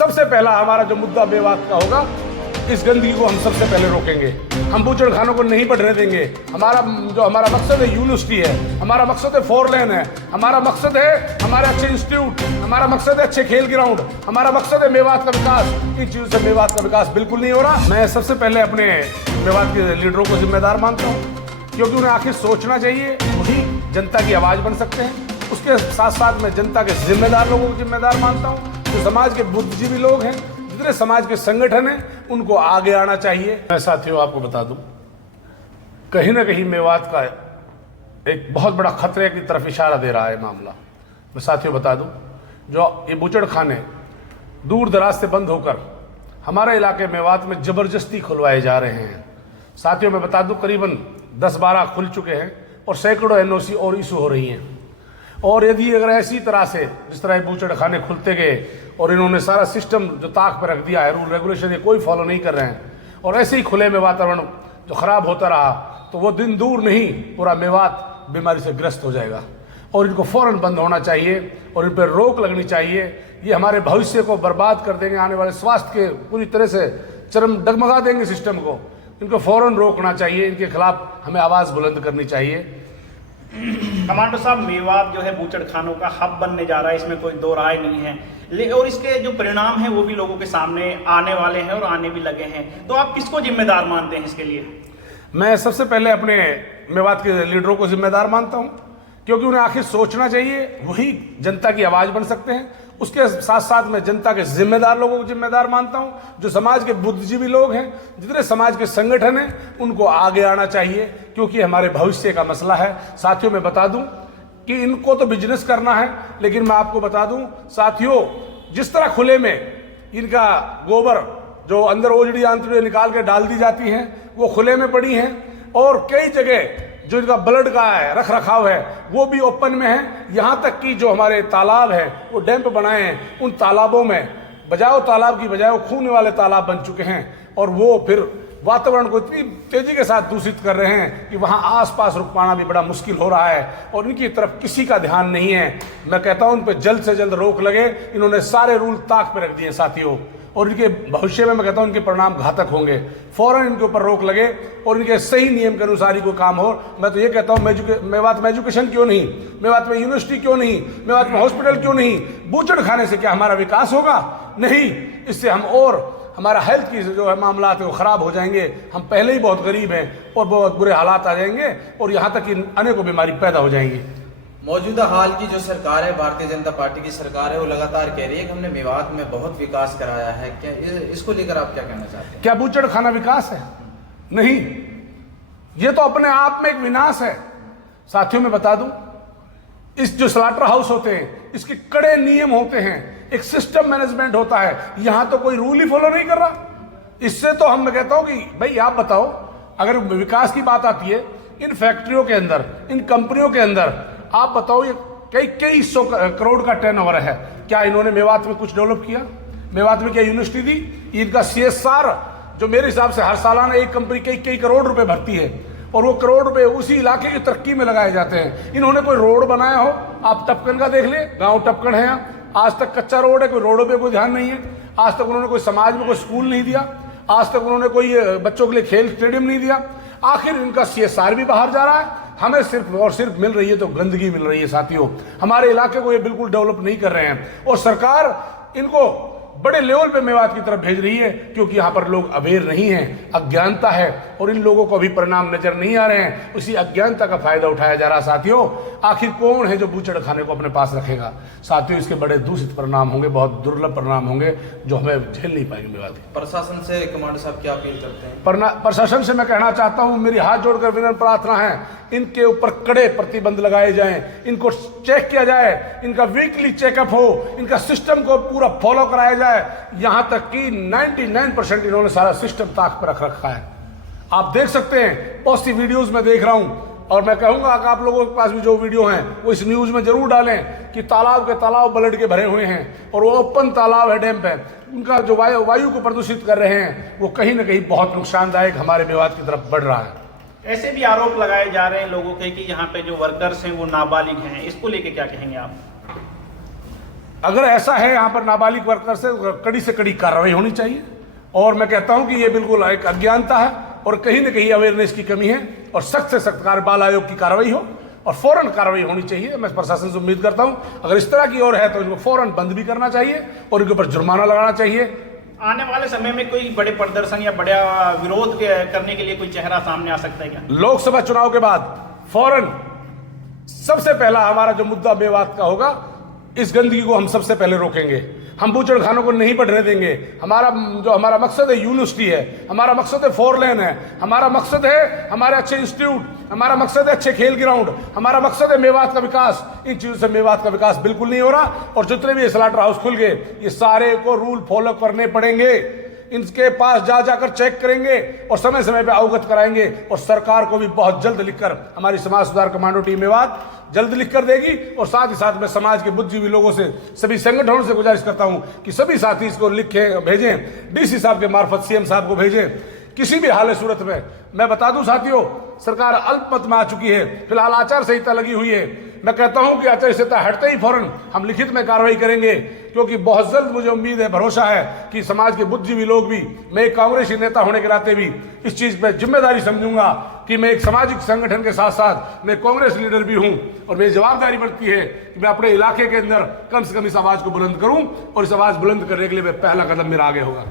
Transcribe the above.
सबसे पहला हमारा जो मुद्दा मेवात का होगा, इस गंदगी को हम सबसे पहले रोकेंगे। हम बूचड़खानों को नहीं बढ़ने देंगे। हमारा मकसद है यूनिवर्सिटी है, हमारा मकसद है 4 लेन है, हमारा मकसद है हमारे अच्छे इंस्टीट्यूट, हमारा मकसद है अच्छे खेल ग्राउंड, हमारा मकसद है मेवात का विकास। इन चीजों से मेवात का विकास बिल्कुल नहीं हो रहा। मैं सबसे पहले अपने मेवात के लीडरों को जिम्मेदार मानता हूँ, क्योंकि उन्हें आखिर सोचना चाहिए, वही जनता की आवाज बन सकते हैं। उसके साथ साथ मैं जनता के जिम्मेदार लोगों को जिम्मेदार मानता हूँ, जो समाज के बुद्धिजीवी लोग हैं, जितने समाज के संगठन हैं, उनको आगे आना चाहिए। मैं साथियों आपको बता दूं, कहीं ना कहीं मेवात का एक बहुत बड़ा खतरे की तरफ इशारा दे रहा है मामला। मैं साथियों बता दूं, जो ये बूचड़खाने दूर दराज से बंद होकर हमारे इलाके मेवात में जबरदस्ती खुलवाए जा रहे हैं। साथियों मैं बता दूं, करीबन 10-12 खुल चुके हैं और सैकड़ों एनओसी और इशू हो रही हैं। और यदि अगर ऐसी तरह से जिस तरह बूचड़खाने खुलते गए और इन्होंने सारा सिस्टम जो ताक पर रख दिया है, रूल रेगुलेशन ये कोई फॉलो नहीं कर रहे हैं, और ऐसे ही खुले में वातावरण जो खराब होता रहा, तो वो दिन दूर नहीं पूरा मेवात बीमारी से ग्रस्त हो जाएगा। और इनको फौरन बंद होना चाहिए और इन पर रोक लगनी चाहिए। ये हमारे भविष्य को बर्बाद कर देंगे, आने वाले स्वास्थ्य के पूरी तरह से चरम डगमगा देंगे सिस्टम को। इनको फौरन रोकना चाहिए, इनके खिलाफ हमें आवाज़ बुलंद करनी चाहिए। कमांडर साहब, मेवात जो है बूचड़खानों का हब बनने जा रहा है, इसमें कोई दो राय नहीं है, और इसके जो परिणाम हैं वो भी लोगों के सामने आने वाले हैं और आने भी लगे हैं। तो आप किसको जिम्मेदार मानते हैं इसके लिए? मैं सबसे पहले अपने मेवात के लीडरों को जिम्मेदार मानता हूं, क्योंकि उन्हें आखिर सोचना चाहिए, वही जनता की आवाज बन सकते हैं। उसके साथ साथ मैं जनता के जिम्मेदार लोगों को जिम्मेदार मानता हूं, जो समाज के बुद्धिजीवी लोग हैं, जितने समाज के संगठन हैं, उनको आगे आना चाहिए, क्योंकि हमारे भविष्य का मसला है। साथियों मैं बता दूं कि इनको तो बिजनेस करना है, लेकिन मैं आपको बता दूं साथियों, जिस तरह खुले में इनका गोबर जो अंदर ओजड़ी आंतड़ियां निकाल के डाल दी जाती हैं, वो खुले में पड़ी हैं, और कई जगह जो इनका ब्लड का है रख रखाव है वो भी ओपन में है। यहाँ तक कि जो हमारे तालाब है, वो डैम्प बनाए हैं, उन तालाबों में बजाओ तालाब की बजाय वो खून वाले तालाब बन चुके हैं, और वो फिर वातावरण को इतनी तेजी के साथ दूषित कर रहे हैं कि वहाँ आसपास रुक पाना भी बड़ा मुश्किल हो रहा है, और इनकी तरफ किसी का ध्यान नहीं है। मैं कहता हूँ इन पर जल्द से जल्द रोक लगे। इन्होंने सारे रूल ताक पे रख दिए साथियों, और इनके भविष्य में मैं कहता हूँ इनके परिणाम घातक होंगे। फौरन इनके ऊपर रोक लगे और इनके सही नियम के अनुसार ही कोई काम हो। मैं तो ये कहता हूँ मेवात में एजुकेशन क्यों नहीं, मेवात में यूनिवर्सिटी क्यों नहीं, मेवात में हॉस्पिटल क्यों नहीं? बूचड़खाने से क्या हमारा विकास होगा? नहीं, इससे हम और हमारा हेल्थ की जो है मामला है वो खराब हो जाएंगे। हम पहले ही बहुत गरीब हैं और बहुत बुरे हालात आ जाएंगे, और यहाँ तक कि अनेकों बीमारी पैदा हो जाएंगी। मौजूदा हाल की जो सरकार है, भारतीय जनता पार्टी की सरकार है, वो लगातार कह रही है कि हमने मेवात में बहुत विकास कराया है। क्या इसको लेकर आप क्या कहना चाहते हैं? क्या बूचड़खाना विकास है? नहीं, ये तो अपने आप में एक विनाश है। साथियों मैं बता दूं, इस जो स्लॉटर हाउस होते हैं, इसके कड़े नियम होते हैं, एक सिस्टम मैनेजमेंट होता है। यहां तो कोई रूल ही फॉलो नहीं कर रहा। इससे तो हम, मैं कहता हूं कि भाई आप बताओ, अगर विकास की बात आती है, इन फैक्ट्रियों के अंदर, इन कंपनियों के अंदर, आप बताओ ये कई सौ करोड़ का टर्नओवर है, क्या इन्होंने मेवात में कुछ डेवलप किया? मेवात में क्या यूनिवर्सिटी दी? इनका CSR जो मेरे हिसाब से हर सालाना एक कंपनी कई करोड़ रुपए भरती है, और वो करोड़ रुपए उसी इलाके की तरक्की में लगाए जाते हैं। इन्होंने कोई रोड बनाया हो? आप टपकन का देख ले, गांव टपकन है, आज तक कच्चा रोड है, कोई रोडों पे कोई ध्यान नहीं है। आज तक उन्होंने कोई समाज में कोई स्कूल नहीं दिया, आज तक उन्होंने कोई बच्चों के लिए खेल स्टेडियम नहीं दिया। आखिर इनका CSR भी बाहर जा रहा है, हमें सिर्फ और सिर्फ मिल रही है तो गंदगी मिल रही है। साथियों हमारे इलाके को ये बिल्कुल डेवलप नहीं कर रहे हैं, और सरकार इनको बड़े लेवल पे मेवात की तरफ भेज रही है, क्योंकि यहाँ पर लोग अवेयर नहीं हैं, अज्ञानता है, और इन लोगों को अभी परिणाम नजर नहीं आ रहे हैं। उसी अज्ञानता का फायदा उठाया जा रहा। साथियों आखिर कौन है जो बूचड़खाने को अपने पास रखेगा? साथियों इसके बड़े दूषित परिणाम होंगे, बहुत दुर्लभ परिणाम होंगे, जो हमें झेल नहीं पाएंगे मेवात। प्रशासन से कमांडर साहब क्या अपील करते हैं? प्रशासन से मैं कहना चाहता हूँ, मेरी हाथ जोड़कर विनम्र प्रार्थना है, इनके ऊपर कड़े प्रतिबंध लगाए जाएं, इनको चेक किया जाए, इनका वीकली चेकअप हो, इनका सिस्टम को पूरा फॉलो कराया जाए। यहां तक कि 99% इन्होंने सारा सिस्टम ताक पर रख रखा है। आप देख सकते हैं, बहुत सी वीडियोस में देख रहा हूं, और मैं कहूंगा कि आप लोगों के पास भी जो वीडियो हैं वो इस न्यूज में जरूर डालें कि तालाब के तालाब ब्लड के भरे हुए हैं, और वो ओपन तालाब है, डैम पे, उनका जो वायु को प्रदूषित कर रहे हैं, वो कहीं ना कहीं बहुत नुकसानदायक हमारे मेवात की तरफ बढ़ रहा है। ऐसे भी आरोप लगाए जा रहे हैं लोगों के कि यहाँ पे जो वर्कर्स हैं वो नाबालिग हैं, इसको लेके क्या कहेंगे आप? अगर ऐसा है यहाँ पर नाबालिग वर्कर से कड़ी कार्रवाई होनी चाहिए। और मैं कहता हूं कि ये बिल्कुल एक अज्ञानता है और कहीं ना कहीं अवेयरनेस की कमी है और सख्त से सख्त बाल आयोग की कार्रवाई हो और फौरन कार्रवाई होनी चाहिए। मैं प्रशासन से उम्मीद करता हूं अगर इस तरह की और है तो इनको फौरन बंद भी करना चाहिए और इनके ऊपर जुर्माना लगाना चाहिए। आने वाले समय में कोई बड़े प्रदर्शन या बड़ा विरोध करने के लिए कोई चेहरा सामने आ सकता है क्या? लोकसभा चुनाव के बाद फौरन सबसे पहला हमारा जो मुद्दा मेवात का होगा, इस गंदगी को हम सबसे पहले रोकेंगे। हम बूचड़खानों को नहीं बढ़ने देंगे। हमारा मकसद है यूनिवर्सिटी है, हमारा मकसद है 4 लेन है, हमारा मकसद है हमारे अच्छे इंस्टीट्यूट, हमारा मकसद है अच्छे खेल ग्राउंड, हमारा मकसद है मेवात का विकास। इन चीजों से मेवात का विकास बिल्कुल नहीं हो रहा और जितने भी स्लाटर हाउस खुल गए ये सारे को रूल फॉलो करने पड़ेंगे। इनके पास जाकर चेक करेंगे और समय समय पे अवगत कराएंगे और सरकार को भी बहुत जल्द लिखकर हमारी समाज सुधार कमांडो टीम मेवात जल्द लिख कर देगी। और साथ ही साथ मैं समाज के बुद्धिजीवी लोगों से, सभी संगठनों से गुजारिश करता हूं कि सभी साथी इसको लिखे भेजें, डीसी साहब के मार्फत सीएम साहब को भेजें। किसी भी हाल सूरत में मैं बता दूं साथियों, सरकार अल्पमत में आ चुकी है, फिलहाल आचार संहिता लगी हुई है। मैं कहता हूं कि आचार संहिता हटते ही फौरन हम लिखित में कार्रवाई करेंगे, क्योंकि बहुत जल्द मुझे उम्मीद है, भरोसा है कि समाज के बुद्धिजीवी लोग भी, मैं एक कांग्रेसी नेता होने के नाते भी इस चीज पे जिम्मेदारी समझूंगा कि मैं एक सामाजिक संगठन के साथ साथ मैं कांग्रेस लीडर भी हूं और मेरी जवाबदारी बनती है कि मैं अपने इलाके के अंदर कम से कम इस आवाज को बुलंद करूं और इस आवाज बुलंद करने के लिए मैं पहला कदम मेरा आगे होगा।